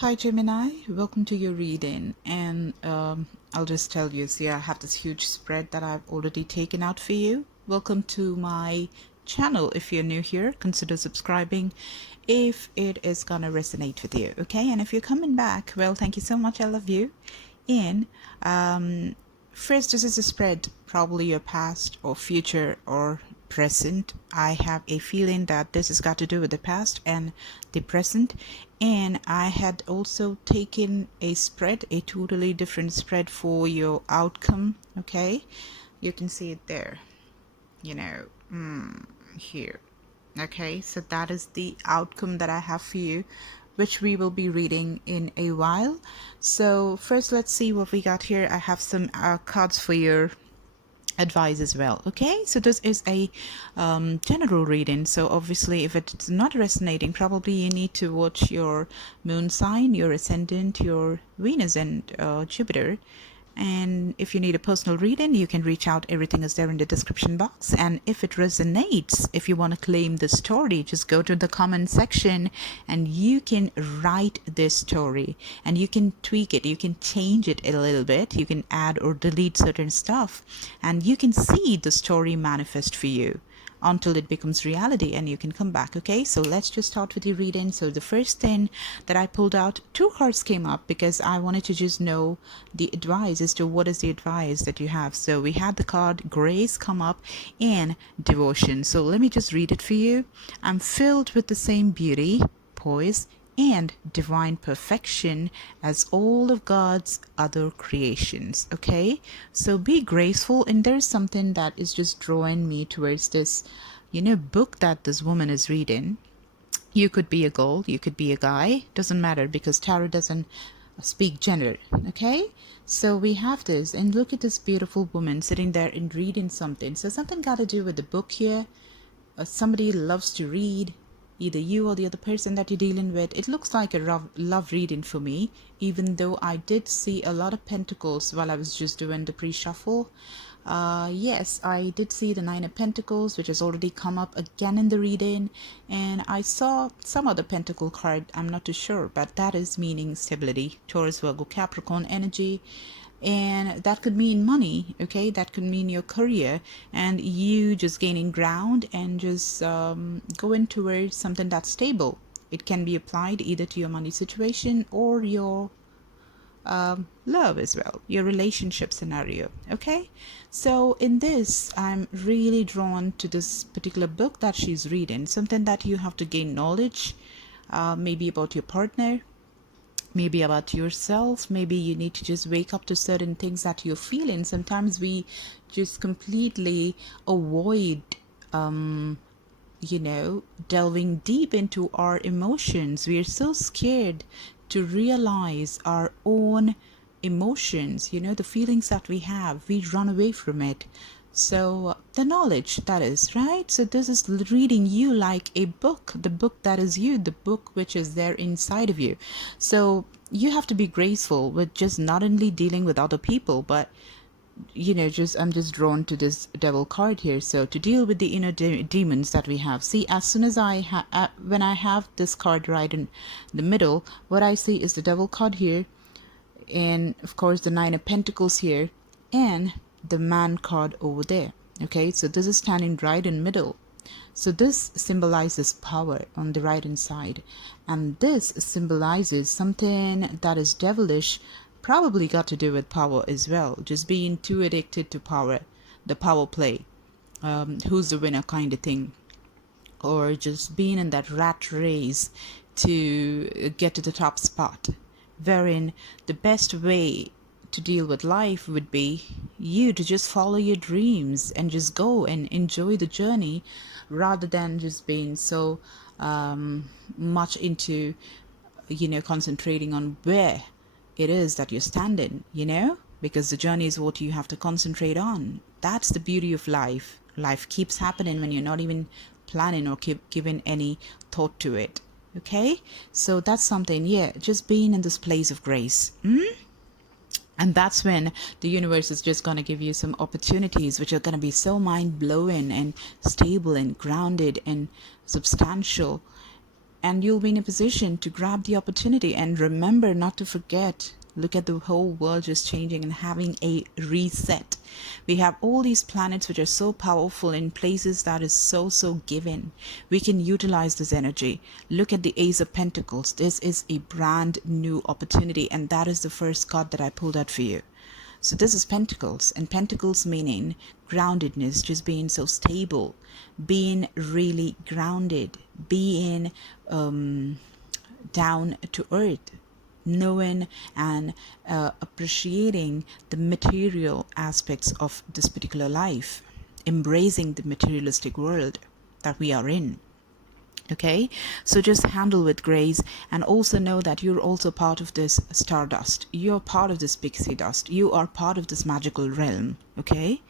Hi Gemini, welcome to your reading. And I'll just tell you, see, I have this huge spread that I've already taken out for you. Welcome to my channel. If you're new here, consider subscribing if it is gonna resonate with you, okay? And if you're coming back, well, thank you so much. I love you. And first, this is a spread, probably your past or future or present. I have a feeling that this has got to do with the past and the present. And I had also taken a spread, a totally different spread for your outcome. Okay, you can see it there, here. Okay, so that is the outcome that I have for you, which we will be reading in a while. So first, let's see what we got here. I have some cards for your advice as well. Okay, so this is a general reading, so obviously if it's not resonating, probably you need to watch your moon sign, your ascendant, your Venus and Jupiter. And if you need a personal reading, you can reach out. Everything is there in the description box. And if it resonates, if you want to claim the story, just go to the comment section and you can write this story and you can tweak it. You can change it a little bit. You can add or delete certain stuff and you can see the story manifest for you until it becomes reality and you can come back. Okay, so let's just start with the reading. So the first thing that I pulled out, two cards came up because I wanted to just know the advice as to what is the advice that you have. So we had the card grace come up and devotion. So let me just read it for you. I'm filled with the same beauty, poise, and divine perfection as all of God's other creations. Okay, so be graceful. And there's something that is just drawing me towards this book that this woman is reading. You could be a girl, you could be a guy, doesn't matter, because tarot doesn't speak gender. Okay, so we have this, and look at this beautiful woman sitting there and reading something. So something got to do with the book here. Somebody loves to read, either you or the other person that you're dealing with. It looks like a love reading for me, even though I did see a lot of pentacles while I was just doing the pre-shuffle. Yes, I did see the Nine of Pentacles, which has already come up again in the reading, and I saw some other pentacle card. I'm not too sure, but that is meaning stability, Taurus, Virgo, Capricorn energy. And that could mean money. Okay, that could mean your career and you just gaining ground and just going towards something that's stable. It can be applied either to your money situation or your love as well, your relationship scenario. Okay, so in this, I'm really drawn to this particular book that she's reading, something that you have to gain knowledge, maybe about your partner, maybe about yourself. Maybe you need to just wake up to certain things that you're feeling. Sometimes we just completely avoid delving deep into our emotions. We are so scared to realize our own emotions, the feelings that we have. We run away from it. So the knowledge, that is right. So this is reading you like a book, the book that is you, the book which is there inside of you. So you have to be graceful with just not only dealing with other people, but I'm just drawn to this devil card here. So to deal with the inner demons that we have. See, as soon as when I have this card right in the middle, what I see is the devil card here, and of course the Nine of Pentacles here, and the man card over there. Okay, so this is standing right in middle. So this symbolizes power on the right hand side, and this symbolizes something that is devilish, probably got to do with power as well, just being too addicted to power, the power play, who's the winner kind of thing, or just being in that rat race to get to the top spot, wherein the best way to deal with life would be you to just follow your dreams and just go and enjoy the journey, rather than just being so much into concentrating on where it is that you're standing, because the journey is what you have to concentrate on. That's the beauty of life. Life keeps happening when you're not even planning or giving any thought to it. Okay, so that's something, just being in this place of grace. And that's when the universe is just going to give you some opportunities which are going to be so mind-blowing and stable and grounded and substantial. and you'll be in a position to grab the opportunity. And remember not to forget, look at the whole world just changing and having a reset. We have all these planets which are so powerful in places that is so given. We can utilize this energy. Look at the Ace of Pentacles. This is a brand new opportunity, and that is the first card that I pulled out for you. So this is Pentacles, and Pentacles meaning groundedness, just being so stable, being really grounded, being down to earth, knowing and appreciating the material aspects of this particular life, embracing the materialistic world that we are in. Okay, so just handle with grace, and also know that you're also part of this stardust. You're part of this pixie dust. You are part of this magical realm. Okay,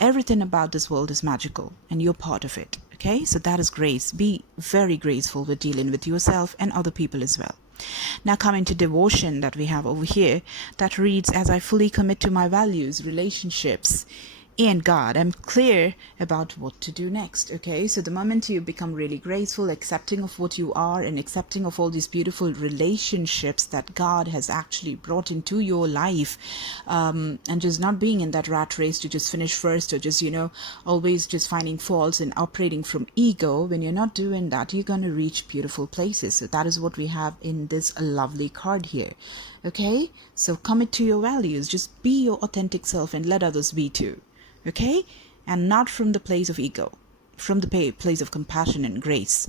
everything about this world is magical, and you're part of it. Okay, so that is grace. Be very graceful with dealing with yourself and other people as well. Now coming to devotion that we have over here, that reads, as I fully commit to my values, relationships, and God, I'm clear about what to do next. Okay, so the moment you become really graceful, accepting of what you are, and accepting of all these beautiful relationships that God has actually brought into your life, and just not being in that rat race to just finish first, or just, always just finding faults and operating from ego. When you're not doing that, you're going to reach beautiful places. So that is what we have in this lovely card here. Okay, so commit to your values. Just be your authentic self and let others be too. Okay, and not from the place of ego, from the place of compassion and grace.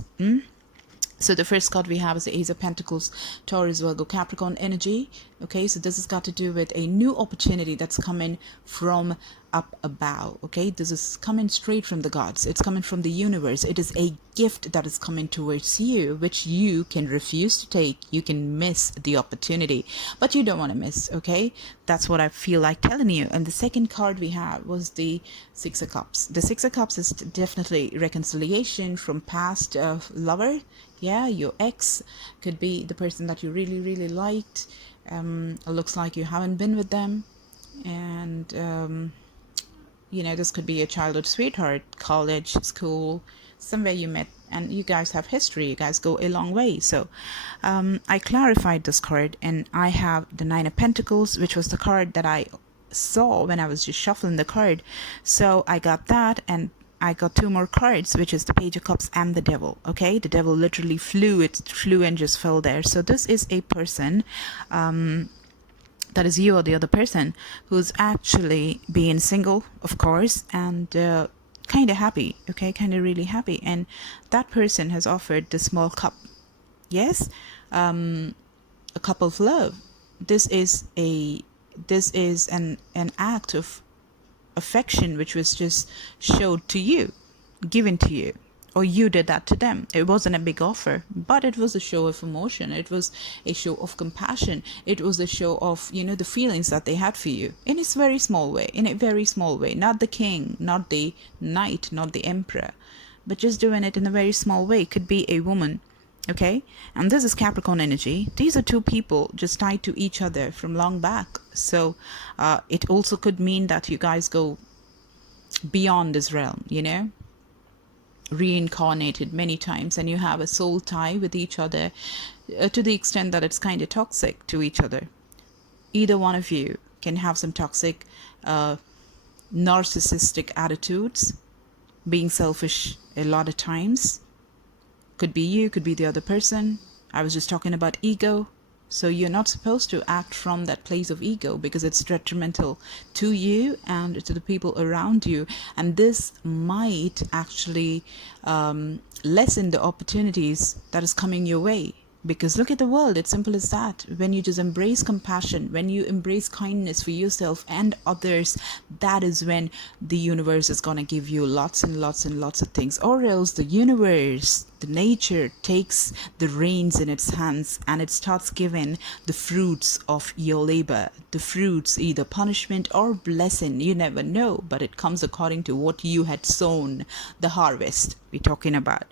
So the first card we have is the Ace of Pentacles, Taurus, Virgo, Capricorn energy. Okay, so this has got to do with a new opportunity that's coming from up above. Okay, this is coming straight from the gods. It's coming from the universe. It is a gift that is coming towards you, which you can refuse to take. You can miss the opportunity, but you don't want to miss. Okay, that's what I feel like telling you. And the second card we have was the Six of Cups. The Six of Cups is definitely reconciliation from past lover. Yeah, your ex could be the person that you really liked. It looks like you haven't been with them, and this could be a childhood sweetheart, college, school, somewhere you met, and you guys have history. You guys go a long way. So I clarified this card, and I have the Nine of Pentacles, which was the card that I saw when I was just shuffling the card. So I got that, and I got two more cards, which is the Page of Cups and the Devil. Okay, the Devil literally flew and just fell there. So this is a person, that is you or the other person, who's actually being single, of course, and kind of happy. Okay, kind of really happy. And that person has offered the small cup. Yes, a cup of love. This is an act of affection which was just showed to you, given to you, or you did that to them. It wasn't a big offer, but it was a show of emotion. It was a show of compassion. It was a show of the feelings that they had for you in a very small way, not the king, not the knight, not the emperor, but just doing it in a very small way. Could be a woman. Okay, and this is Capricorn energy. These are two people just tied to each other from long back. So it also could mean that you guys go beyond this realm, reincarnated many times, and you have a soul tie with each other to the extent that it's kind of toxic to each other. Either one of you can have some toxic narcissistic attitudes, being selfish a lot of times. Could be you, could be the other person. I was just talking about ego. So you're not supposed to act from that place of ego, because it's detrimental to you and to the people around you. And this might actually lessen the opportunities that is coming your way. Because look at the world, it's simple as that. When you just embrace compassion, when you embrace kindness for yourself and others, that is when the universe is going to give you lots and lots and lots of things. Or else the universe, the nature, takes the reins in its hands and it starts giving the fruits of your labor. The fruits, either punishment or blessing, you never know, but it comes according to what you had sown, the harvest we're talking about.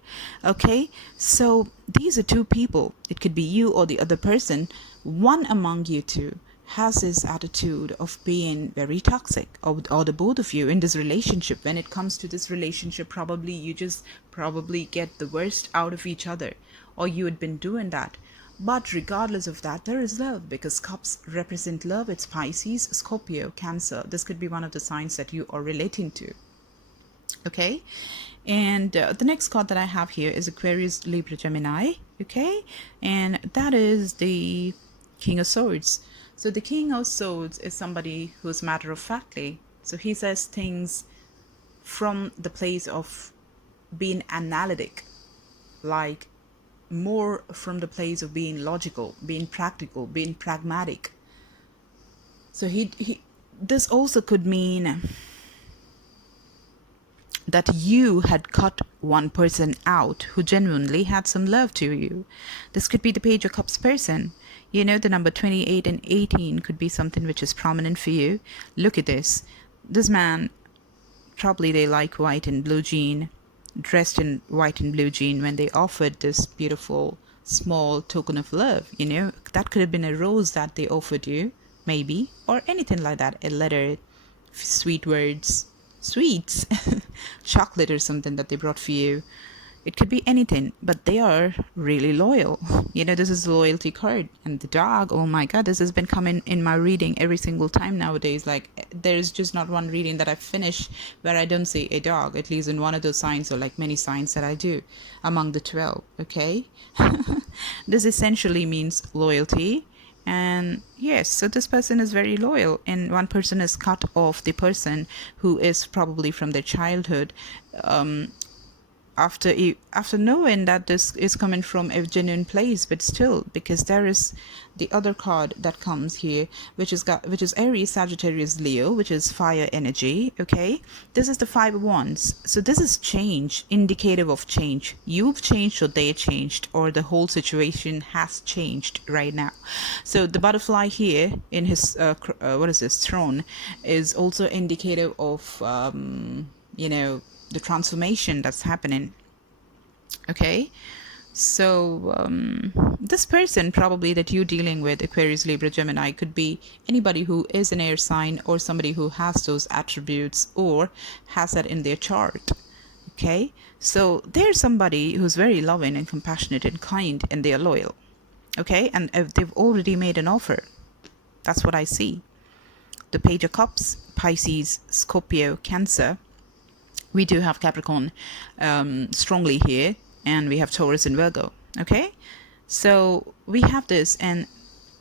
Okay, so these are two people. It could be you or the other person. One among you two has this attitude of being very toxic, or the both of you in this relationship. When it comes to this relationship, probably you just get the worst out of each other, or you had been doing that. But regardless of that, there is love, because cups represent love. It's Pisces, Scorpio, Cancer. This could be one of the signs that you are relating to. Okay, and the next card that I have here is Aquarius, Libra, Gemini. Okay, and that is the King of Swords. So the King of Swords is somebody who's matter of factly. So he says things from the place of being analytic, like more from the place of being logical, being practical, being pragmatic. So this also could mean that you had cut one person out who genuinely had some love to you. This could be the Page of Cups person. You know, the number 28 and 18 could be something which is prominent for you. Look at this. This man, probably they like white and blue jean, dressed in white and blue jean when they offered this beautiful small token of love. You know, that could have been a rose that they offered you, maybe, or anything like that. A letter, sweet words, sweets, chocolate or something that they brought for you. It could be anything, but they are really loyal. You know, this is a loyalty card. And the dog, oh my God, this has been coming in my reading every single time nowadays. Like, there's just not one reading that I finish where I don't see a dog, at least in one of those signs, or like many signs that I do among the 12. Okay. This essentially means loyalty. And yes, so this person is very loyal, and one person has cut off the person who is probably from their childhood, after knowing that this is coming from a genuine place. But still, because there is the other card that comes here, which is Aries, Sagittarius, Leo, which is fire energy. Okay, this is the 5 of Wands. So this is change, indicative of change. You've changed, or they changed, or the whole situation has changed right now. So the butterfly here in his throne is also indicative of you know, the transformation that's happening. Okay, so this person probably that you're dealing with, Aquarius, Libra, Gemini, could be anybody who is an air sign, or somebody who has those attributes or has that in their chart. Okay, so there's somebody who's very loving and compassionate and kind, and they're loyal. Okay, and they've already made an offer. That's what I see. The Page of Cups, Pisces, Scorpio, Cancer. We do have Capricorn strongly here, and we have Taurus and Virgo. Okay, so we have this, and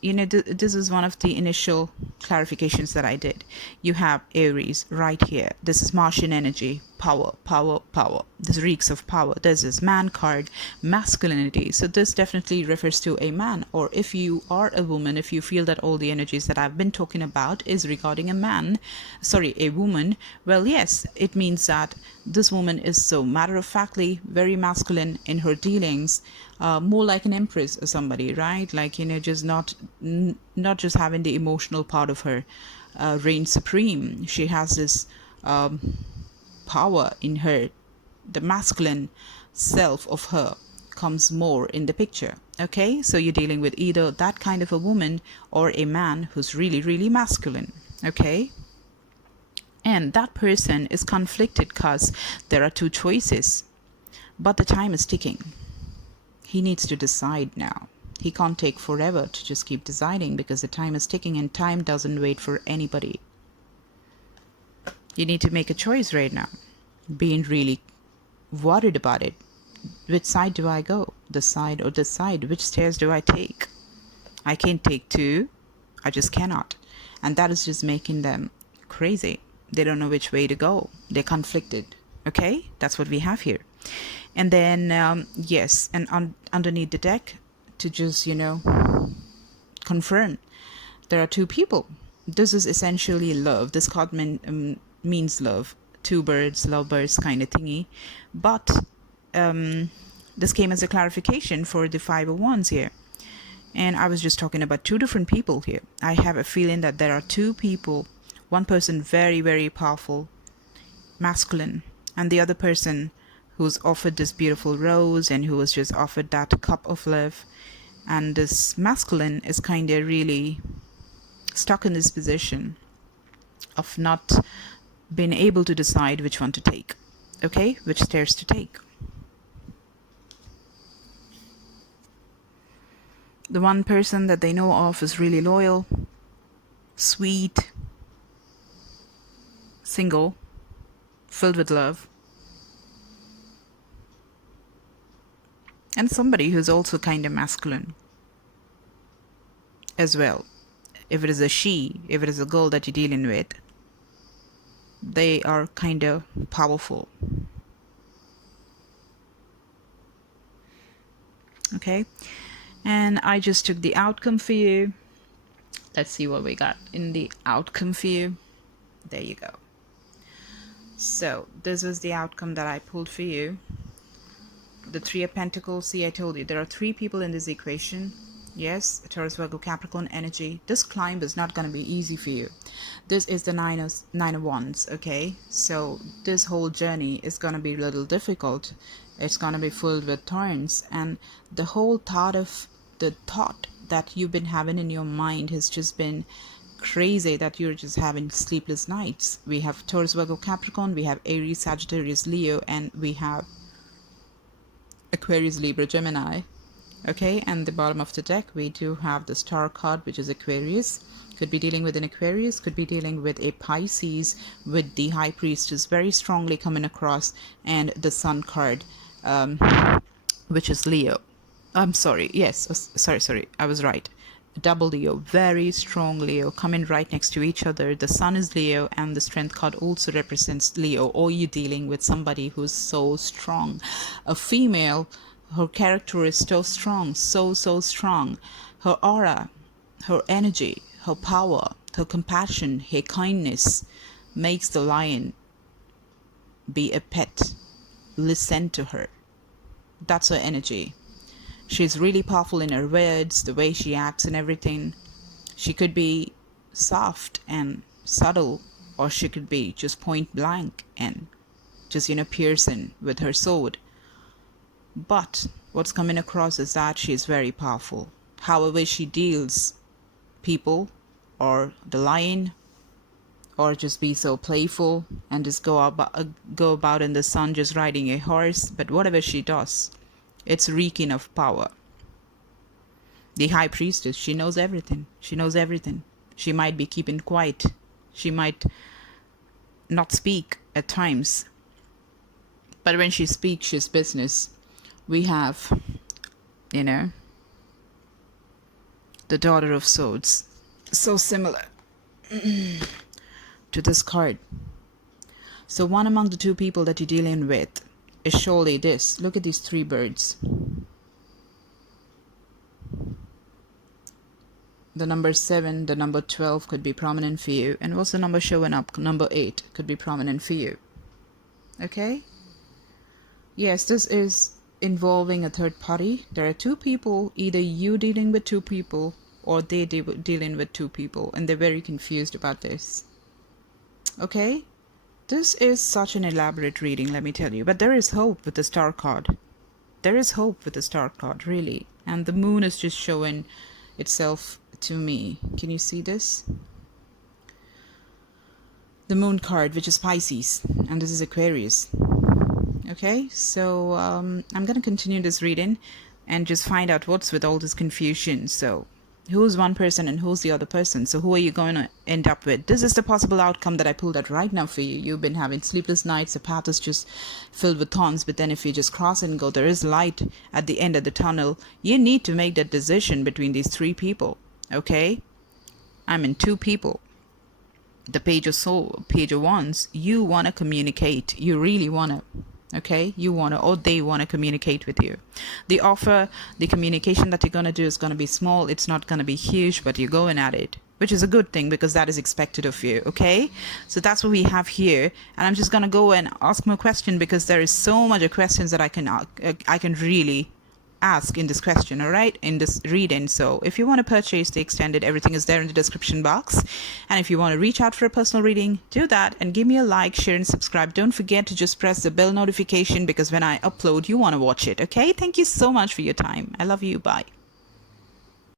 you know, this is one of the initial clarifications that I did. You have Aries right here. This is Martian energy, power, power, power. This reeks of power. This is man card, masculinity. So this definitely refers to a man, or if you are a woman, if you feel that all the energies that I've been talking about is regarding a woman, well, yes, it means that this woman is so matter-of-factly very masculine in her dealings, more like an empress or somebody, right? Like, you know, just not just having the emotional part of her reign supreme. She has this power in her. The masculine self of her comes more in the picture. Okay, so you're dealing with either that kind of a woman or a man who's really, really masculine. Okay, and that person is conflicted because there are 2 choices, but the time is ticking. He needs to decide now. He can't take forever to just keep deciding, because the time is ticking, and time doesn't wait for anybody. You need to make a choice right now. Being really worried about it. Which side do I go? This side or this side? Which stairs do I take? I can't take 2. I just cannot. And that is just making them crazy. They don't know which way to go. They're conflicted. Okay? That's what we have here. And then, yes, and underneath the deck, to just, you know, confirm, there are 2 people. This is essentially love. This card means love. 2 birds, lovebirds kind of thingy. But this came as a clarification for the 5 of Wands here. And I was just talking about 2 different people here. I have a feeling that there are 2 people. One person very, very powerful, masculine, and the other person who's offered this beautiful rose, and who was just offered that cup of love. And this masculine is kind of really stuck in this position of not being able to decide which one to take. Okay, which stairs to take. The one person that they know of is really loyal, sweet, single, filled with love, and somebody who's also kind of masculine as well. If it is a she, if it is a girl that you're dealing with, they are kind of powerful. Okay, and I just took the outcome for you. Let's see what we got in the outcome for you. There you go. So this is the outcome that I pulled for you. The Three of Pentacles. See, I told you there are three people in this equation. Yes, Taurus, Virgo, Capricorn energy. This climb is not going to be easy for you. This is the Nine of Wands, okay? So this whole journey is going to be a little difficult. It's going to be filled with thorns. And the whole thought that you've been having in your mind has just been crazy, that you're just having sleepless nights. We have Taurus, Virgo, Capricorn. We have Aries, Sagittarius, Leo. And we have Aquarius, Libra, Gemini. Okay, and the bottom of the deck, we do have the Star card, which is Aquarius. Could be dealing with an Aquarius, could be dealing with a Pisces, with the High Priestess very strongly coming across, and the Sun card, which is Leo. I'm sorry, yes, sorry, I was right. Double Leo, very strong Leo, coming right next to each other. The Sun is Leo, and the Strength card also represents Leo, or you're dealing with somebody who's so strong. A female, her character is so strong, so strong. Her aura, her energy, her power, her compassion, her kindness makes the lion be a pet. Listen to her. That's her energy. She's really powerful in her words, the way she acts and everything. She could be soft and subtle, or she could be just point blank and just, piercing with her sword. But what's coming across is that she's very powerful. However she deals people, or the lion, or just be so playful and just go about in the sun just riding a horse. But whatever she does, it's reeking of power. The High Priestess, she knows everything. She knows everything. She might be keeping quiet. She might not speak at times. But when she speaks, she's business. We have, the Daughter of Swords. So similar to this card. So one among the two people that you're dealing with is surely this. Look at these three birds. The number 7, the number 12 could be prominent for you. And what's the number showing up? Number 8 could be prominent for you. Okay? Yes, this is involving a third party. There are two people, either you dealing with two people or they dealing with two people, and they're very confused about this. Okay? This is such an elaborate reading, let me tell you. But there is hope with the Star card. There is hope with the Star card, really. And the moon is just showing itself to me. Can you see this? The moon card, which is Pisces, and this is Aquarius. Okay, so I'm going to continue this reading and just find out what's with all this confusion. So who's one person and who's the other person? So who are you going to end up with? This is the possible outcome that I pulled out right now for you. You've been having sleepless nights. The path is just filled with thorns. But then if you just cross and go, there is light at the end of the tunnel. You need to make that decision between these three people. Okay? I mean, two people. The Page of Soul, Page of Wands. You want to communicate. You really want to. Okay, you want to, or they want to communicate with you. The offer, the communication that you're going to do is going to be small. It's not going to be huge, but you're going at it, which is a good thing because that is expected of you. Okay, so that's what we have here. And I'm just going to go and ask my question because there is so much of questions that I can really ask in this question, all right, in this reading. So if you want to purchase the extended, everything is there in the description box. And if you want to reach out for a personal reading, do that and give me a like, share and subscribe. Don't forget to just press the bell notification because when I upload, you want to watch it. Okay, thank you so much for your time. I love you. Bye.